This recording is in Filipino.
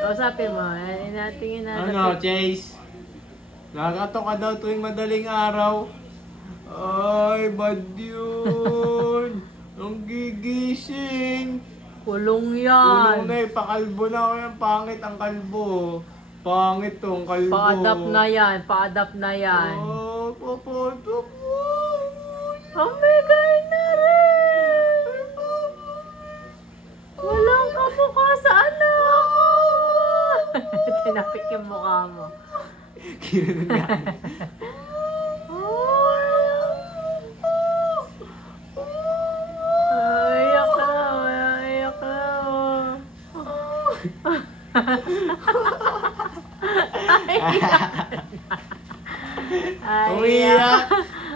Kausapin mo. Tingin na. Ano, Chase? Nakatok ka daw tuwing madaling araw. Ay, bad yun. Ang gigising. Kulong Kulong yan. na eh, pakalbo na ako yan. Pangit ang kalbo. Pangit tong kalbo. Pa-adapt na yan. Pa-adapt na yan. Oh, papatok mo. Oh my God na rin! Walang kamukha sa anak! Tinapik yung mukha mo. Kira na nga. Iyak na, iyak na. Ay, Umiyak.